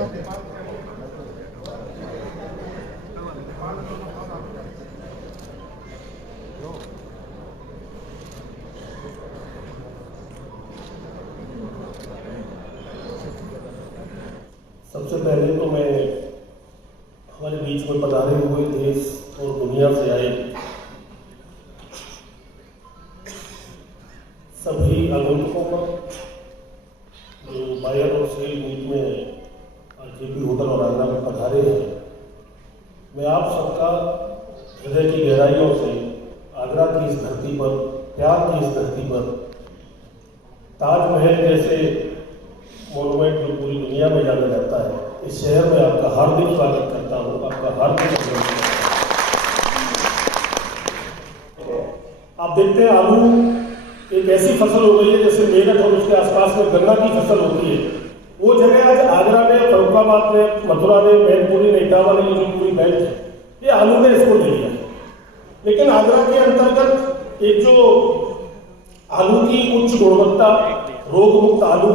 सबसे पहले तो मैं हमारे बीच में पधारे हुए देश और दुनिया से आए सभी आगंतुकों पर जो बायर और सेल मीट में जेपी होटल और आगरा में पधारे हैं, मैं आप सबका हृदय की गहराइयों से आगरा की इस धरती पर, प्यार की इस धरती पर, ताजमहल जैसे मोनूमेंट जो पूरी दुनिया में जाना जाता है, इस शहर में आपका हार्दिक स्वागत करता हूँ, आपका हार्दिक अभिनंदन करता हूँ। आप देखते हैं आलू एक ऐसी फसल हो गई है जैसे मेरठ और उसके आसपास में गन्ना की फसल होती है, वो जगह आज आगरा में, फरुखाबाद में, मथुरा में, मैनपुरी में, इटावा में जो पूरी बेल्ट है, ये आलू ने इसको ले लिया। लेकिन आगरा के अंतर्गत एक जो आलू की उच्च गुणवत्ता, रोग मुक्त आलू,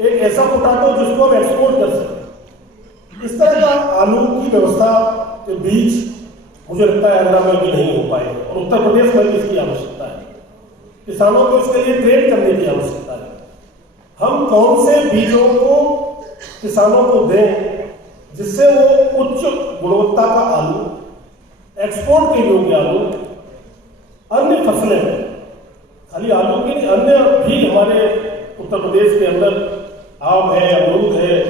एक ऐसा पोटाटो जिसको हम एक्सपोर्ट कर सकते, इस तरह का आलू की व्यवस्था के बीच मुझे लगता है आगरा में भी नहीं हो पाए और उत्तर प्रदेश में भी इसकी आवश्यकता है। किसानों को इसके लिए ट्रेन करने की आवश्यकता है। हम कौन से बीजों को किसानों को दें जिससे वो उच्च गुणवत्ता का आलू, एक्सपोर्ट के योग्य आलू, अन्य फसलें, खाली आलू की नहीं, अन्य भी हमारे उत्तर प्रदेश के अंदर आम है, अमरूद है,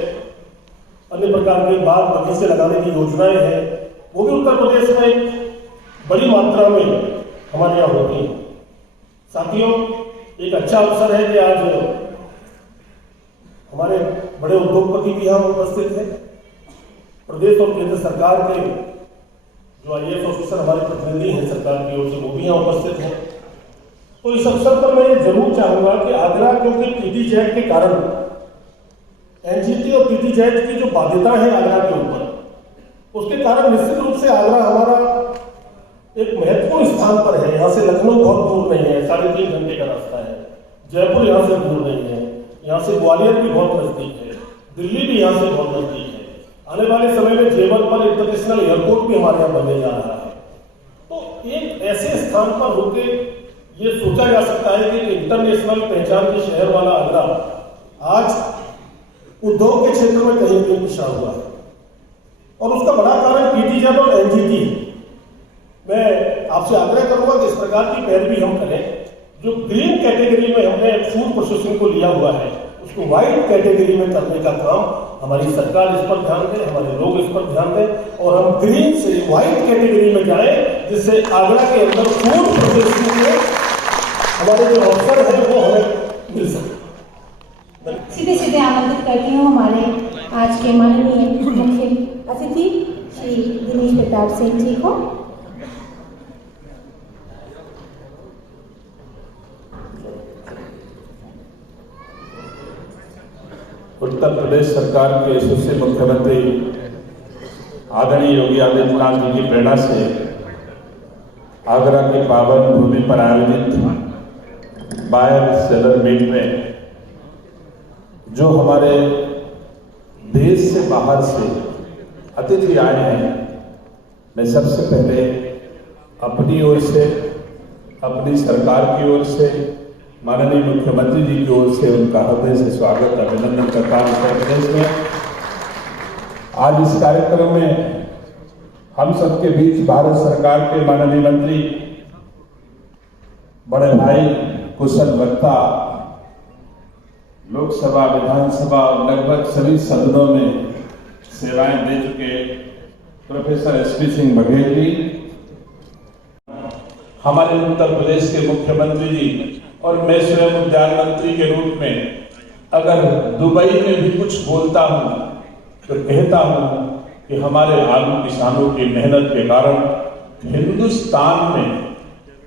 अन्य प्रकार के बाग बगीचे लगाने की योजनाएं हैं, वो भी उत्तर प्रदेश में एक बड़ी मात्रा में हमारे यहाँ होती है। साथियों, एक अच्छा अवसर है कि आज हमारे बड़े उद्योगपति भी यहाँ उपस्थित हैं। प्रदेश और केंद्र सरकार के जो IAS ऑफिसर हमारे प्रतिनिधि हैं सरकार की ओर से, वो भी यहाँ उपस्थित हैं। तो इस अवसर पर मैं ये जरूर चाहूंगा कि आगरा, क्योंकि TTZ के कारण NGT और TTZ की जो बाध्यता है आगरा के ऊपर, उसके कारण निश्चित रूप से आगरा हमारा एक महत्वपूर्ण स्थान पर है। यहाँ से लखनऊ बहुत दूर नहीं है, 3.5 घंटे का रास्ता है। जयपुर यहाँ से दूर नहीं है, यहाँ से ग्वालियर भी बहुत नजदीक है, दिल्ली भी यहाँ से बहुत नजदीक है। आने वाले समय में जेवर पर इंटरनेशनल एयरपोर्ट भी हमारे यहाँ बनने जा रहा है। तो एक ऐसे स्थान पर होकर ये सोचा जा सकता है कि इंटरनेशनल पहचान के शहर वाला आगरा आज उद्योग के क्षेत्र में कहीं कहीं पिछड़ा हुआ है, और उसका बड़ा कारण TTZ और NGT। मैं आपसे आग्रह करूंगा कि इस प्रकार की पैरवी हम करें। जो ग्रीन कैटेगरी में हमने फूड प्रोसेसिंग को लिया हुआ है, उसको व्हाइट कैटेगरी में करने का काम हमारी सरकार इस पर ध्यान दे, हमारे लोग इस पर ध्यान दें, और हम ग्रीन से व्हाइट कैटेगरी में जाएं, जिससे आगरा के अंदर फूड प्रोसेसिंग में हमारे जो अवसर है वो हमें मिल सके। सीधे सीधे आमंत्रित करती हूँ हमारे आज के माननीय मुख्य अतिथि श्री दिनेश प्रताप सिंह जी को। उत्तर प्रदेश सरकार के यशस्वी मुख्यमंत्री आदरणीय योगी आदित्यनाथ जी की प्रेरणा से आगरा की पावन भूमि पर आयोजित बायर सेलर मीट में जो हमारे देश से बाहर से अतिथि आए हैं, मैं सबसे पहले अपनी ओर से, अपनी सरकार की ओर से, माननीय मुख्यमंत्री जी की ओर से उनका हृदय से स्वागत, अभिनंदन करता हूं। उत्तर प्रदेश में आज इस कार्यक्रम में हम सबके बीच भारत सरकार के माननीय मंत्री, बड़े भाई, कुशल वक्ता, लोकसभा, विधानसभा और लगभग सभी सदनों में सेवाएं दे चुके प्रोफेसर SP सिंह बघेल जी, हमारे उत्तर प्रदेश के मुख्यमंत्री जी, और मैं स्वयं उद्यान मंत्री के रूप में अगर दुबई में भी कुछ बोलता हूं तो कहता हूं कि हमारे आलू किसानों की मेहनत के कारण हिंदुस्तान में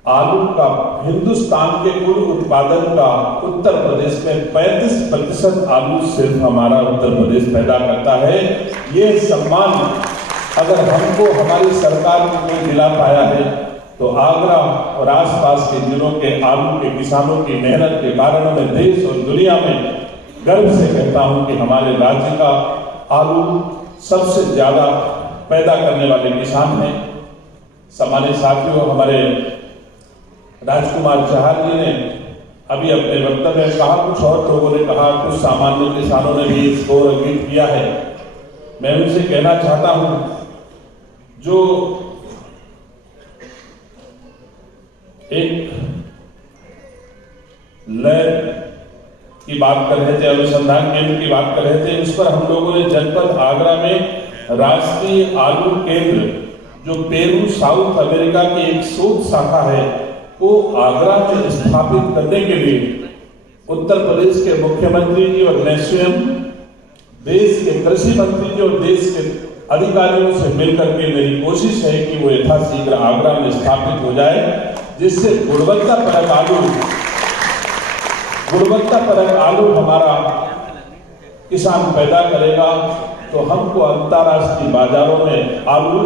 आलू का, हिंदुस्तान के कुल उत्पादन का उत्तर प्रदेश में 35% आलू सिर्फ हमारा उत्तर प्रदेश पैदा करता है। ये सम्मान अगर हमको हमारी सरकार को कोई दिला पाया है तो आगरा और आसपास के जिलों के आलू के किसानों की मेहनत के कारण मैं देश और दुनिया में गर्व से कहता हूं कि हमारे राज्य का आलू सबसे ज्यादा पैदा करने वाले किसान हैं। सम्मानित साथियों, हमारे राजकुमार चहार जी ने अभी अपने वक्तव्य में कहा, कुछ और लोगों ने कहा, कुछ सामान्य किसानों ने भी इसको रंगित किया है। मैं उनसे कहना चाहता हूं, जो एक लैब की बात कर रहे थे, अनुसंधान केंद्र की बात कर रहे थे, उस पर हम लोगों ने जनपद आगरा में राष्ट्रीय आलू केंद्र, जो पेरू साउथ अमेरिका की एक शोध शाखा है, को आगरा में स्थापित करने के लिए उत्तर प्रदेश के मुख्यमंत्री जी और मैं स्वयं देश के कृषि मंत्री जी और देश के अधिकारियों से मिलकर के मेरी कोशिश है कि वो यथाशीघ्र आगरा में स्थापित हो जाए, जिससे गुणवत्तापरक आलू हमारा किसान पैदा करेगा, तो हमको अंतर्राष्ट्रीय बाजारों में आलू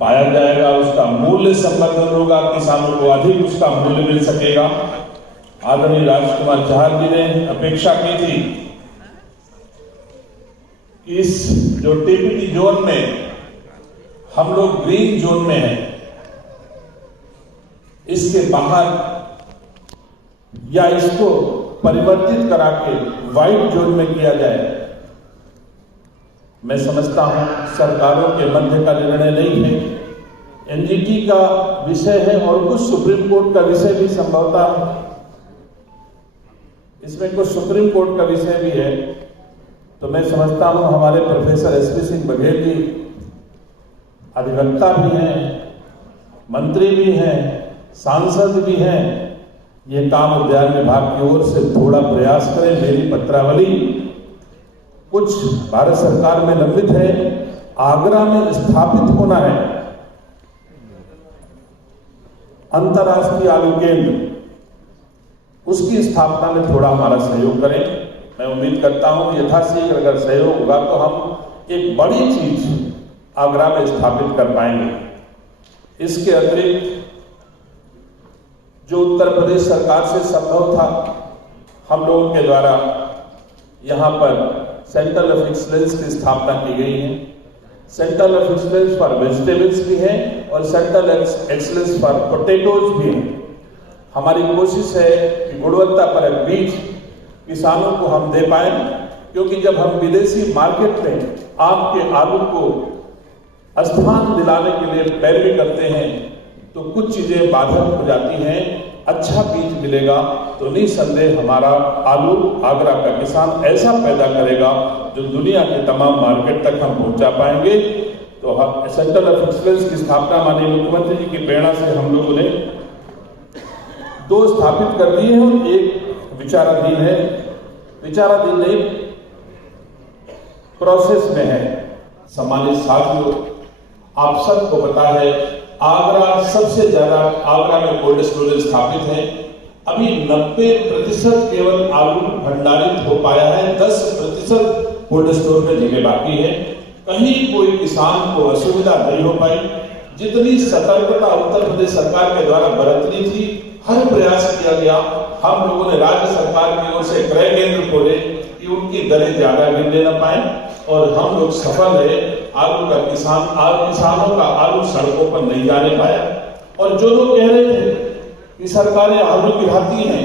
पाया जाएगा, उसका मूल्य संवर्धन होगा, किसानों को अधिक उसका मूल्य मिल सकेगा। आदरणीय राजकुमार चहार जी ने अपेक्षा की थी कि इस जो टीपीटी जोन में हम लोग ग्रीन जोन में हैं, इसके बाहर या इसको परिवर्तित करा के व्हाइट जोन में किया जाए। मैं समझता हूं सरकारों के मध्य का निर्णय नहीं है, एनजीटी का विषय है और कुछ सुप्रीम कोर्ट का विषय भी संभवतः है, इसमें कुछ सुप्रीम कोर्ट का विषय भी है। तो मैं समझता हूं हमारे प्रोफेसर एसपी सिंह बघेल जी अधिवक्ता भी हैं, मंत्री भी हैं, सांसद भी हैं, ये काम उद्यान विभाग की ओर से थोड़ा प्रयास करें। मेरी पत्रावली कुछ भारत सरकार में लंबित है, आगरा में स्थापित होना है अंतर्राष्ट्रीय आलू केंद्र, उसकी स्थापना में थोड़ा हमारा सहयोग करें। मैं उम्मीद करता हूं यथाशीघ्र अगर सहयोग होगा तो हम एक बड़ी चीज आगरा में स्थापित कर पाएंगे। इसके अतिरिक्त जो उत्तर प्रदेश सरकार से संभव था, हम लोगों के द्वारा यहां पर सेंटर ऑफ एक्सीलेंस की स्थापना की गई है। Centre of excellence for vegetables भी है और centre of excellence for potatoes भी है। हमारी कोशिश है कि गुणवत्तापरक बीज किसानों को हम दे पाए, क्योंकि जब हम विदेशी मार्केट में आपके आलू को स्थान दिलाने के लिए पैरवी करते हैं तो कुछ चीजें बाधक हो जाती हैं। अच्छा बीज मिलेगा तो निसंदेह हमारा आलू आगरा का किसान ऐसा पैदा करेगा जो दुनिया के तमाम मार्केट तक हम पहुंचा पाएंगे। तो सेंटर ऑफ एक्सीलेंस की स्थापना माननीय मुख्यमंत्री जी की प्रेरणा से हम लोगों ने 2 स्थापित कर दिए हैं और एक विचाराधीन है, विचाराधीन नहीं प्रोसेस में है। सम्मानित साथियों, आप सबको पता है आगरा सबसे ज्यादा, आगरा में कोल्ड स्टोरेज स्थापित है। अभी 90% केवल आलू भंडारित हो पाया है, 10% कोल्ड स्टोर में जगह बाकी है। कहीं कोई किसान को असुविधा नहीं हो पाई। जितनी सतर्कता उत्तर प्रदेश सरकार के द्वारा बरतनी थी, हर प्रयास किया गया। हम लोगों ने राज्य सरकार की ओर से क्रय केंद्र खोले कि उनकी दरें ज्यादा गिरने न पाए और हम लोग सफल है। आलू का किसानों का आलू सड़कों पर नहीं जाने पाया। और जो लोग कह रहे थे कि सरकारें आलू गिराती हैं,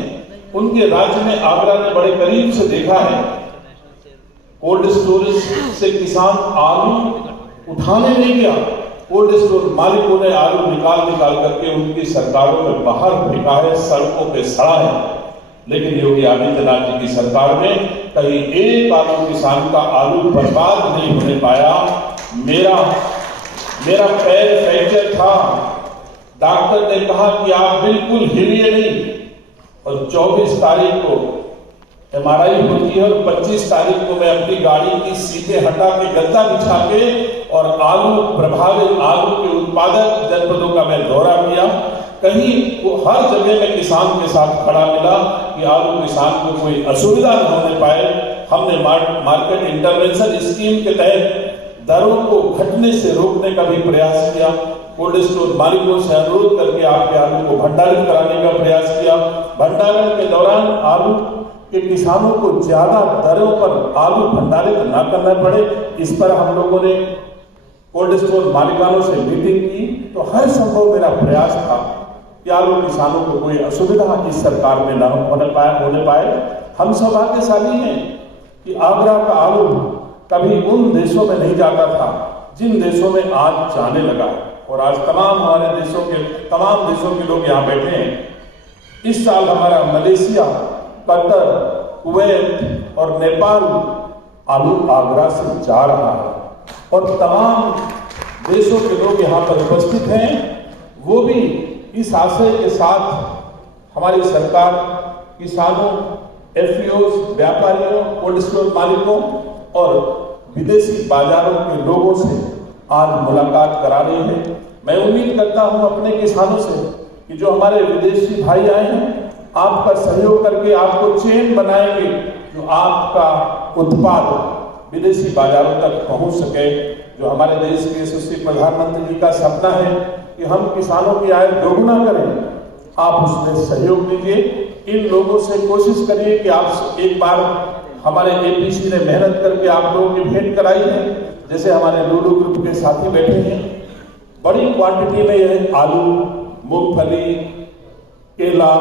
उनके राज्य में आगरा ने बड़े करीब से देखा है। कोल्ड स्टोरेज से किसान आलू उठाने नहीं गया, कोल्ड स्टोर मालिकों ने आलू निकाल करके उनकी सरकारों में बाहर फेंका है, सड़कों पे सड़ा है। लेकिन योगी आदित्यनाथ जी की सरकार में कहीं एक आलू किसान का आलू बर्बाद नहीं होने पाया। मेरा पैर फ्रैक्चर था, डॉक्टर ने कहा कि आप बिल्कुल हिलिए नहीं, और 24 तारीख को एमआरआई होती है और 25 तारीख को मैं अपनी गाड़ी की सीटें हटा के गद्दा बिछा के और आलू प्रभावित आलू के उत्पादक जनपदों का मैं दौरा किया। कहीं वो हर जगह में किसान के साथ खड़ा मिला कि आलू किसान को कोई असुविधा न होने पाए। हमने मार्केट इंटरवेंशन स्कीम के तहत दरों को घटने से रोकने का भी प्रयास किया। कोल्ड स्टोर मालिकों से अनुरोध करके आपके आलू को भंडारित कराने का प्रयास किया। भंडारण के दौरान आलू कि किसानों को ज्यादा दरों पर आलू भंडारित न करना पड़े। इस पर हम लोगों ने कोल्ड स्टोर मालिकानों से मीटिंग की, तो हर संभव मेरा प्रयास था कि आलू किसानों को कोई असुविधा इस सरकार में न होने पाए। हम सौभाग्यशाली हैं कि आगरा का आलू कभी उन देशों में नहीं जाता था जिन देशों में आज जाने लगा, और आज तमाम देशों के लोग यहाँ बैठे हैं। इस साल हमारा मलेशिया, कतर, कुवैत और नेपाल आलू आगरा से जा रहा है, और तमाम देशों के लोग यहाँ पर उपस्थित हैं। वो भी इस आशय के साथ हमारी सरकार किसानों, एफपीओज, व्यापारियों, कोल्ड स्टोर मालिकों और विदेशी बाजारों के लोगों से आज मुलाकात करा रही है। मैं उम्मीद करता हूं अपने किसानों से कि जो हमारे विदेशी भाई आए हैं, आपका सहयोग करके आपको चेन बनाएंगे, जो आपका उत्पाद विदेशी बाजारों तक पहुंच सके। जो हमारे देश के यशस्वी प्रधानमंत्री जी का सपना है कि हम किसानों की आय दोगुना करें, आप उसमें सहयोग दीजिए। इन लोगों से कोशिश करिए कि आप एक बार हमारे एपीसी ने मेहनत करके आप लोगों की भेंट कराई है, जैसे हमारे लूलू ग्रुप के साथी बैठे हैं, बड़ी क्वांटिटी में यह आलू, मूंगफली, केला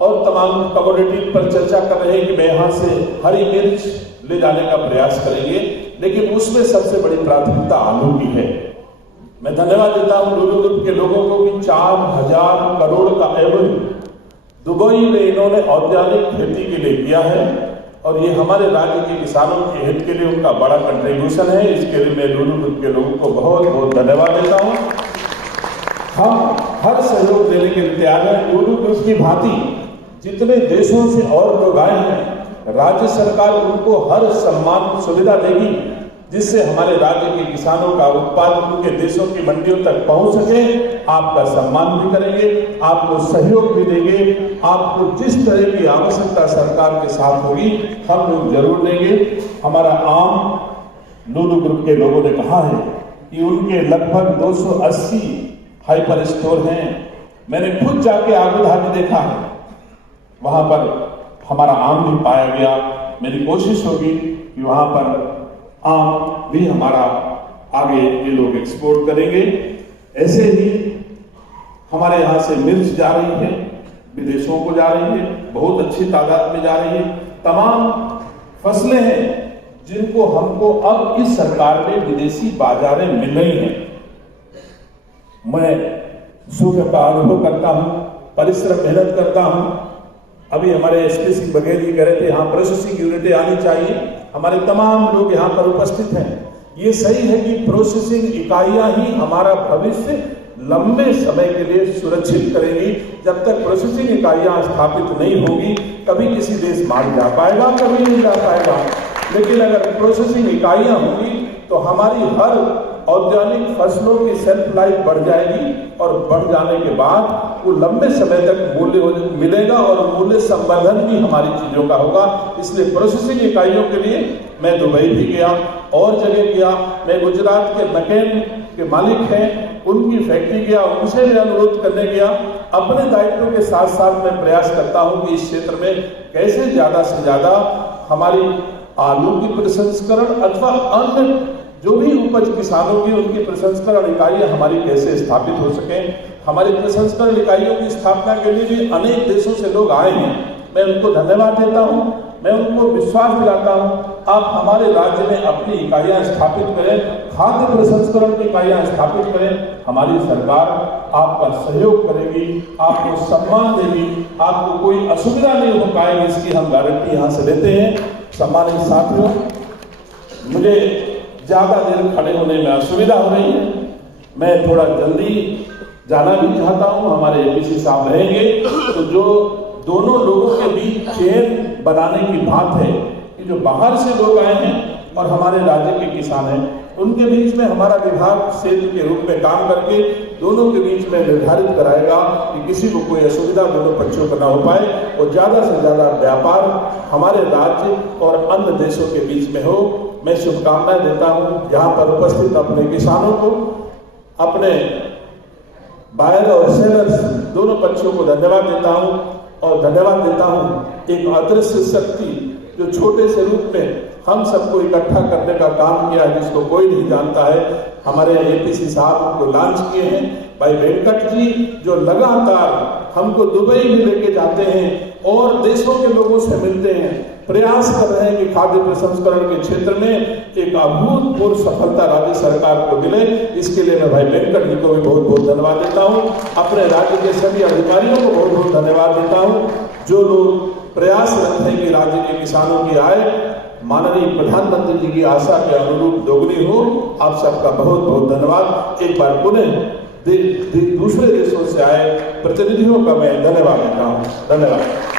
और तमाम कमोडिटी पर चर्चा कर रहे हैं कि मैं यहाँ से हरी मिर्च ले जाने का प्रयास करेंगे, लेकिन उसमें सबसे बड़ी प्राथमिकता आलू की है। मैं धन्यवाद देता हूं लूलू ग्रुप के लोगों को कि 4000 करोड़ का एवज दुबई में इन्होंने औद्योगिक खेती के लिए किया है, और ये हमारे राज्य के किसानों के हित के लिए उनका बड़ा कंट्रीब्यूशन है। इसके लिए मैं लूलू ग्रुप के लोगों को बहुत बहुत धन्यवाद देता हूं। हम हर सहयोग देने के लिए तैयार हैं। लूलू ग्रुप की भांति जितने देशों से और लोग आए हैं, राज्य सरकार उनको हर सम्मान सुविधा देगी, जिससे हमारे राज्य के किसानों का उत्पाद उनके देशों की मंडियों तक पहुंच सके। आपका सम्मान भी करेंगे, आपको सहयोग भी देंगे। आपको जिस तरह की आवश्यकता सरकार के साथ होगी, हम लोग जरूर देंगे। हमारा आम लूलू ग्रुप के लोगों ने कहा है कि उनके लगभग 280 हाइपर स्टोर हैं। मैंने खुद जाके आबू धाबी देखा है, वहां पर हमारा आम भी पाया गया। मेरी कोशिश होगी कि वहां पर आम भी हमारा आगे ये लोग एक्सपोर्ट करेंगे। ऐसे ही हमारे यहाँ से मिर्च जा रही है, विदेशों को जा रही है, बहुत अच्छी तादाद में जा रही है। तमाम फसलें हैं जिनको हमको अब इस सरकार में विदेशी बाजारें मिल रही हैं। मैं सुख का अनुभव करता हूं, परिश्रम मेहनत करता हूं। अभी हमारे एसपी सिंह बघेल जी कह रहे थे यहाँ प्रोसेसिंग यूनिटें आनी चाहिए। हमारे तमाम लोग यहाँ पर उपस्थित हैं। ये सही है कि प्रोसेसिंग इकाइयां ही हमारा भविष्य लंबे समय के लिए सुरक्षित करेगी। जब तक प्रोसेसिंग इकाइयां स्थापित नहीं होगी, कभी किसी देश माल जा पाएगा, कभी नहीं जा पाएगा। लेकिन अगर प्रोसेसिंग इकाइयां होंगी तो हमारी हर औद्योगिक फसलों की सेल्फ लाइफ बढ़ जाएगी, और बढ़ जाने के बाद वो लंबे समय तक मूल्य मिलेगा, और मूल्य संवर्धन भी हमारी चीजों का होगा। इसलिए प्रोसेसिंग इकाइयों के लिए मैं दुबई भी गया और जगह गया। मैं गुजरात के मैकेन के मालिक हैं, उनकी फैक्ट्री गया, उनसे भी अनुरोध करने गया। अपने दायित्वों के साथ साथ मैं प्रयास करता हूं कि इस क्षेत्र में कैसे ज्यादा से ज्यादा हमारी आलू की प्रसंस्करण अथवा अन्य जो भी उपज किसानों की, उनकी प्रसंस्करण इकाइयां हमारी कैसे स्थापित हो सके। हमारी प्रसंस्करण इकाइयों की स्थापना के लिए भी अनेक देशों से लोग आए हैं। मैं उनको धन्यवाद देता हूं, मैं उनको विश्वास दिलाता हूं, आप हमारे राज्य में अपनी इकाइयां स्थापित करें, खाद्य प्रसंस्करण की इकाइयां स्थापित करें। हमारी सरकार आपका सहयोग करेगी, आपको सम्मान देगी, आपको कोई असुविधा नहीं हो पाएगी, इसकी हम गारंटी यहाँ से लेते हैं। सम्मानित साथियों, मुझे ज्यादा देर खड़े होने में असुविधा हो रही है, मैं थोड़ा जल्दी जाना भी चाहता हूं। हमारे एपीसी साहब रहेंगे, तो जो दोनों लोगों के बीच चेन बनाने की बात है कि जो बाहर से लोग आए हैं और हमारे राज्य के किसान हैं, उनके बीच में हमारा विभाग सेतु के रूप में काम करके दोनों के बीच में निर्धारित कराएगा कि किसी को कोई असुविधा दोनों पक्षों को न हो पाए, और ज्यादा से ज्यादा व्यापार हमारे राज्य और अन्य देशों के बीच में हो। मैं शुभकामनाएं देता हूं यहाँ पर उपस्थित अपने किसानों को, अपने बायर और सेलर्स दोनों पक्षों को धन्यवाद देता हूं। और धन्यवाद देता हूँ एक अदृश्य शक्ति जो छोटे से रूप में हम सबको इकट्ठा करने का काम किया है, जिसको कोई नहीं जानता है। हमारे एपीसी साहब उनको लॉन्च किए हैं, भाई वेंकट जी जो लगातार हमको दुबई में लेके जाते हैं और देशों के लोगों से मिलते हैं, प्रयास कर रहे हैं कि खाद्य प्रसंस्करण के क्षेत्र में एक अभूतपूर्व सफलता राज्य सरकार को मिले। इसके लिए मैं भाई वेंकट जी को भी बहुत बहुत धन्यवाद देता हूँ। अपने राज्य के सभी अधिकारियों को बहुत बहुत धन्यवाद देता हूँ जो लोग प्रयास रखते हैं कि राज्य के किसानों की आय माननीय प्रधानमंत्री जी की आशा के अनुरूप दोगुनी हो। आप सबका बहुत बहुत धन्यवाद। एक बार पुनः दूसरे देशों से आए प्रतिनिधियों का मैं धन्यवाद देता हूँ। धन्यवाद।